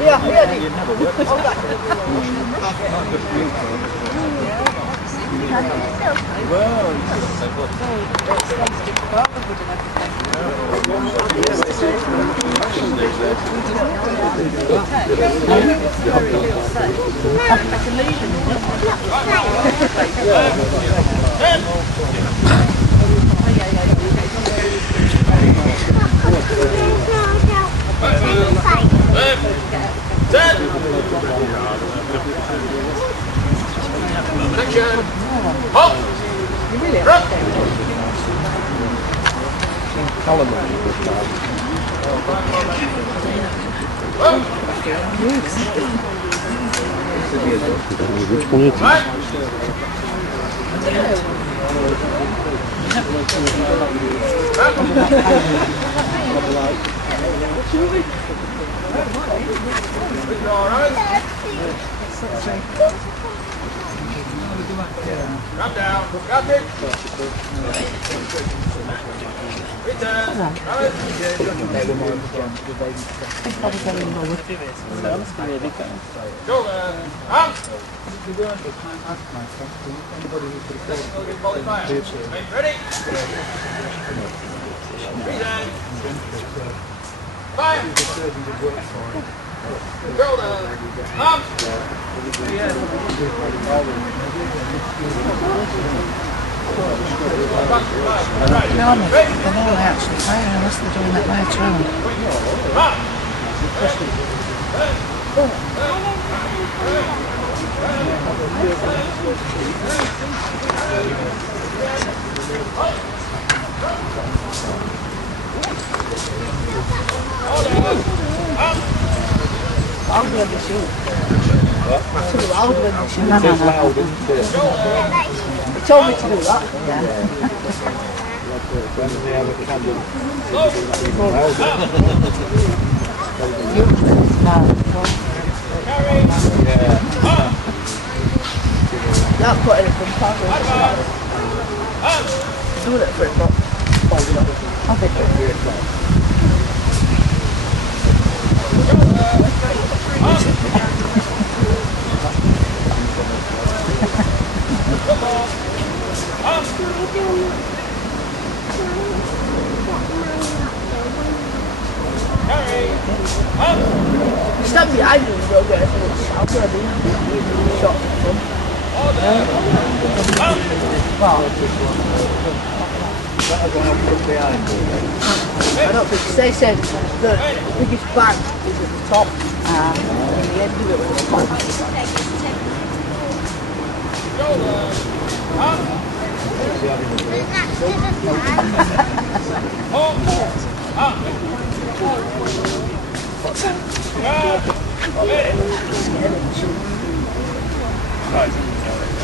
Yeah, ready. Section. Halt. You really are. Which one is it? Drop down. Drop it. Return. Shoulder. Up. Ready? Return. Fire. Shoulder. Up. No, they're not actually playing unless they're doing it later on. I'll do the shoot. Too loud when the shoot. No. He told me to do that. Yeah. Not putting it from part1. Doing it for it, not folding up. I'll be good. Stand behind you and go get it. I'm going to be shot from front. I don't think they said the biggest bank is at the top. And the end of it was the top.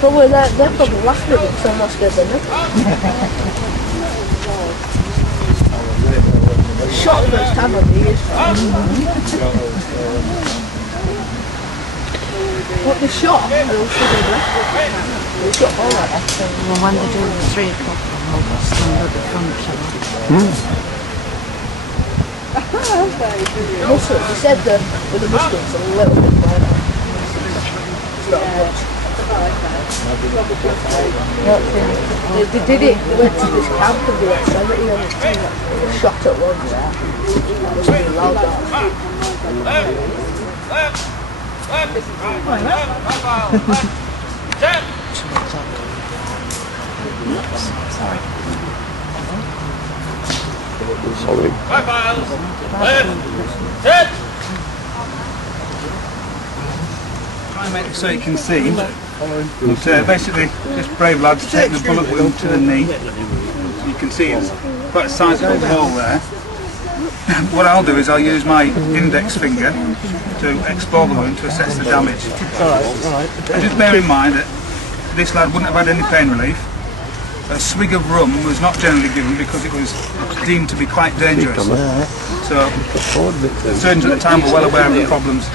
Probably they're probably laughing at me because I'm not scared of them. Shot the first time on the ears. What the shot? I don't see the rest. They shot all right. Well, when they do the 3 o'clock, I'll stand at the front. Muscles, he said that with the muscles a little bit more. It's not much. They did it, they went to this camp and they went 70 and they shot at once. It was really loud that. Sorry. Sorry. Try and make it so you can see. So basically, just brave lads take the bullet wound to the knee. You can see it's quite a sizable hole there. What I'll do is I'll use my index finger to explore the wound to assess the damage. Just bear in mind that this lad wouldn't have had any pain relief. A swig of rum was not generally given because it was deemed to be quite dangerous. So surgeons at the time were well aware of the problems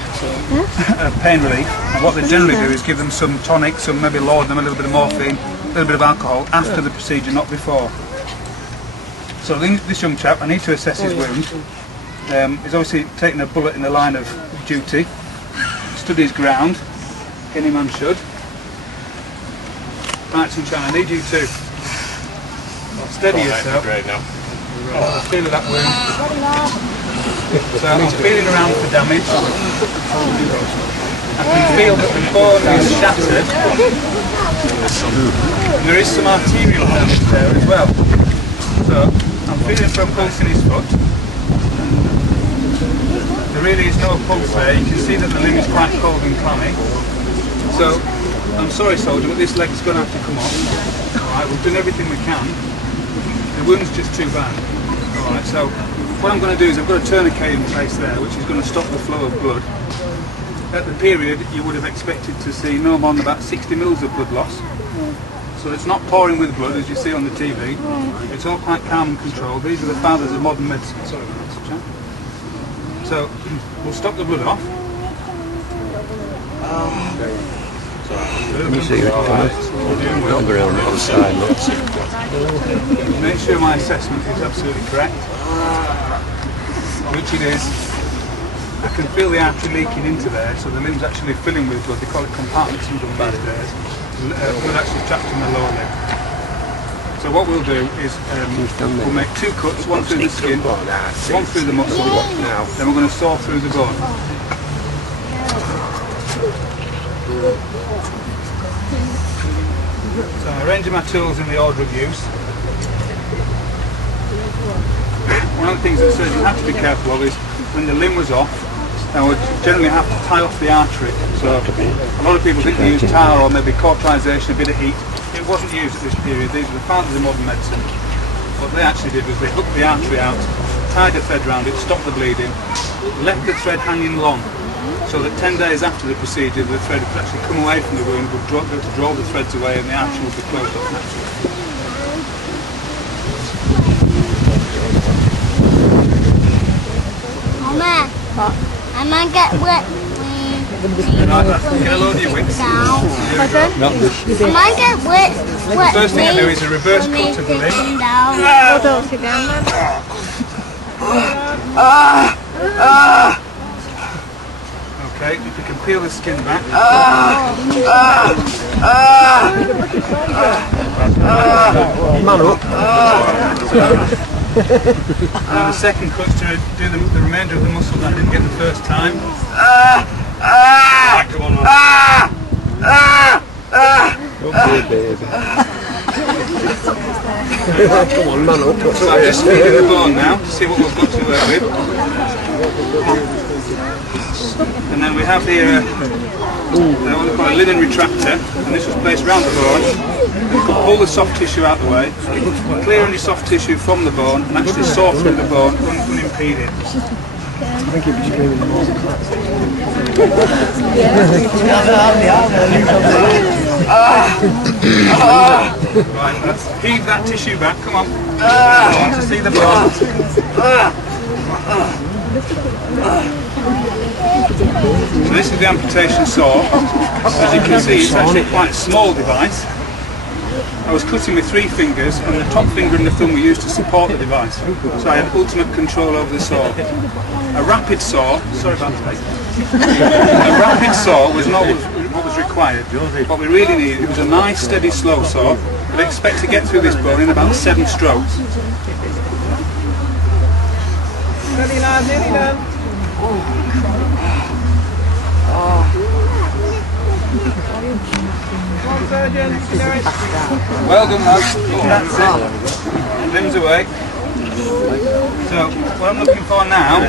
of pain relief, and what they generally do is give them some tonic, some maybe laudanum, a little bit of morphine, a little bit of alcohol after the procedure, not before. So this young chap, I need to assess his wound. He's obviously taken a bullet in the line of duty, stood his ground, any man should. Right, Sunshine, I need you to steady yourself. Great now. I'm feeling that wound. So I'm feeling around for damage. I can feel that the bone is shattered. And there is some arterial damage there as well. So I'm feeling for a pulse in his foot. There really is no pulse there. You can see that the limb is quite cold and clammy. So I'm sorry, soldier, but this leg's going to have to come off. Alright, we've done everything we can. The wound's just too bad. Alright, so what I'm going to do is I've got a tourniquet in place there, which is going to stop the flow of blood. At the period, you would have expected to see no more than about 60 mils of blood loss. So it's not pouring with blood, as you see on the TV. It's all quite calm and controlled. These are the fathers of modern medicine. Sorry about that, chap. So we'll stop the blood off. Let me see what not go around the other side, look. Make sure my assessment is absolutely correct, which it is. I can feel the artery leaking into there, so the limb's actually filling with blood. They call it compartments in bad days. Blood actually trapped in the lower limb. So what we'll do is we'll make two cuts, one through the skin, one through the muscle, then we're going to saw through the bone. So I'm arranging my tools in the order of use. One of the things that surgeons have to be careful of is when the limb was off, I would generally have to tie off the artery. So a lot of people think they use tar or maybe cauterization, a bit of heat. It wasn't used at this period. These are the fathers of modern medicine. What they actually did was they hooked the artery out, tied a thread around it, stopped the bleeding, left the thread hanging long, so that 10 days after the procedure the thread would actually come away from the wound, would go to draw the threads away, and the artery would be closed off naturally. Mama, I might get wet. Get a load of your wits. I might get wet. The first thing I do is a reverse cut of the limb. Hold on, sit down, man. Okay, if you can peel the skin back. Man up. And then the second cut's to do the remainder of the muscle that I didn't get the first time. Come on, man. Okay, baby. Come on, man up. So I'm just feeding the bone now to see what we've got to work with. And then we have here what we call a linen retractor, and this was placed round the bone. You can pull the soft tissue out the way, clear any soft tissue from the bone, and actually saw through the bone unimpeded. I think it was screaming the most. Right, let's heave that tissue back, come on. I want to see the bone. So this is the amputation saw. As you can see, it's actually quite a small device. I was cutting with 3 fingers, and the top finger and the thumb were used to support the device. So I had ultimate control over the saw. A rapid saw, sorry about that. A rapid saw was not what was required. What we really needed was a nice, steady, slow saw. I'd expect to get through this bone in about 7 strokes. Nearly done, nearly done. Well done, lads. That's it. Limbs away. So what I'm looking for now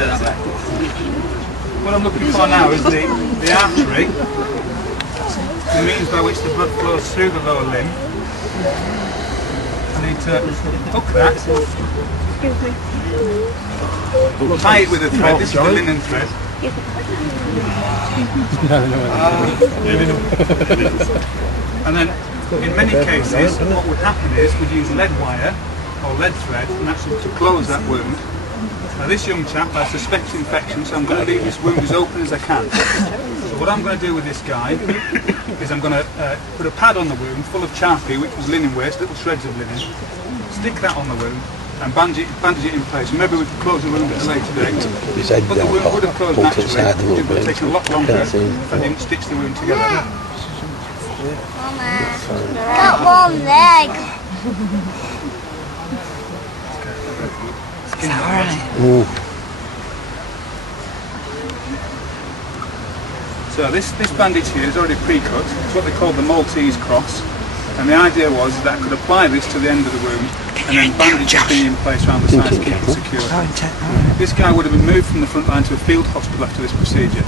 is the artery, the means by which the blood flows through the lower limb. I need to hook that. Tie it with a thread. This is the linen thread. And then, in many cases, what would happen is we'd use lead wire or lead thread and actually to close that wound. Now this young chap, I suspect infection, so I'm going to leave this wound as open as I can. So what I'm going to do with this guy is I'm going to put a pad on the wound full of charpy, which was linen waste, little shreds of linen, stick that on the wound, and bandage it in place. Maybe we could close the wound at a later date. His head But the down, wound would have closed pulled to naturally. the side a It little would have bit. taken a lot longer Can't see. if I didn't stitch the wound together. Got one leg. It's alright. Ooh. So this bandage here is already pre-cut. It's what they call the Maltese cross. And the idea was that I could apply this to the end of the wound and then bandage the thing in place around the sides to keep it secure. This guy would have been moved from the front line to a field hospital after this procedure.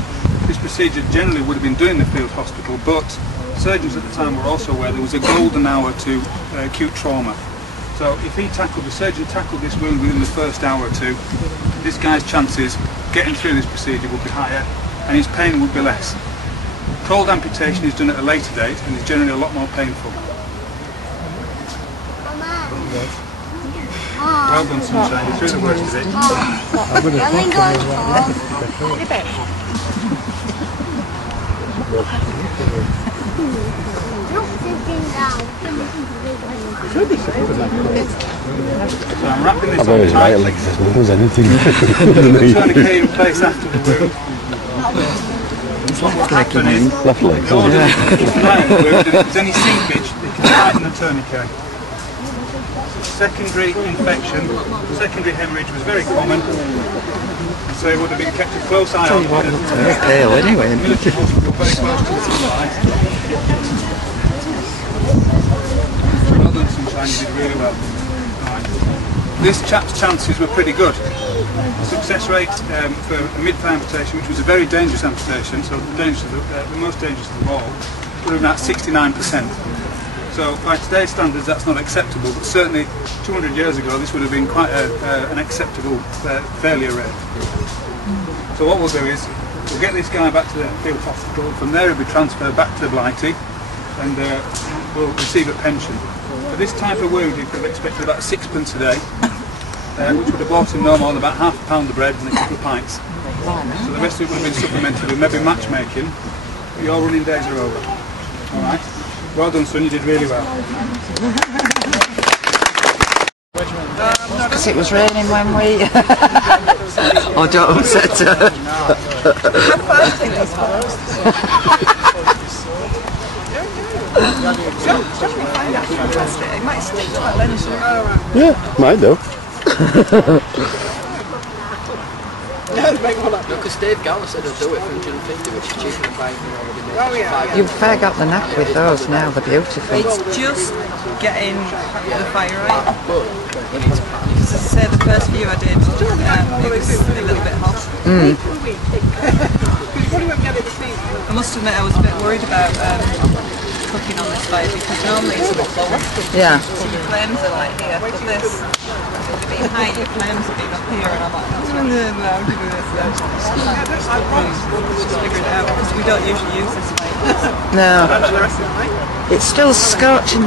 This procedure generally would have been done in the field hospital, but surgeons at the time were also aware there was a golden hour to acute trauma. So if the surgeon tackled this wound within the first hour or two, this guy's chances getting through this procedure would be higher and his pain would be less. Cold amputation is done at a later date and is generally a lot more painful. Well done, sunshine. You're through the worst of it. Let me go home. Sitting down. So I'm wrapping this I've up always tight. right legs as well as anything. The tourniquet in place after the wound. What happened is, Left leg. in order to keep an eye on the wound, and if there's any seepage, they can tighten the tourniquet. Secondary infection, secondary hemorrhage was very common, so it would have been kept a close eye on. Pale anyway. Military hospital very close to the supply. Well done, sunshine, you did really well. Right. This chap's chances were pretty good. The success rate for a mid-thigh amputation, which was a very dangerous amputation, so the most dangerous of them all, would have been at 69%. So by today's standards that's not acceptable, but certainly 200 years ago this would have been quite an acceptable failure rate. So what we'll do is, we'll get this guy back to the field hospital, from there he'll be transferred back to the Blighty and we'll receive a pension. For this type of wound he could have expected about 6pence a day, which would have bought him no more than about half a pound of bread and a couple of pints. So the rest of it would have been supplemented with maybe matchmaking, but your running days are over. Alright? Well done, son, you did really well. Because it was raining when we... Oh, don't upset her. Yeah, might though. Because Dave Gower said he'll do it for 150, which is cheaper than buying them already made. Oh, yeah. You've fair got the knack with those now, they're beautiful. It's just getting the fire right. But you need to pattern. Because as I say, the first few I did, it was a little bit hot. I must admit I was a bit worried about cooking on this fire because normally it's a bit lower. Yeah. So your flames are like here, but this, being high, your flames have been up here and I'm like, no, I'll give you this then. Just figured it out because we don't usually use this fire. No. It's still scorching.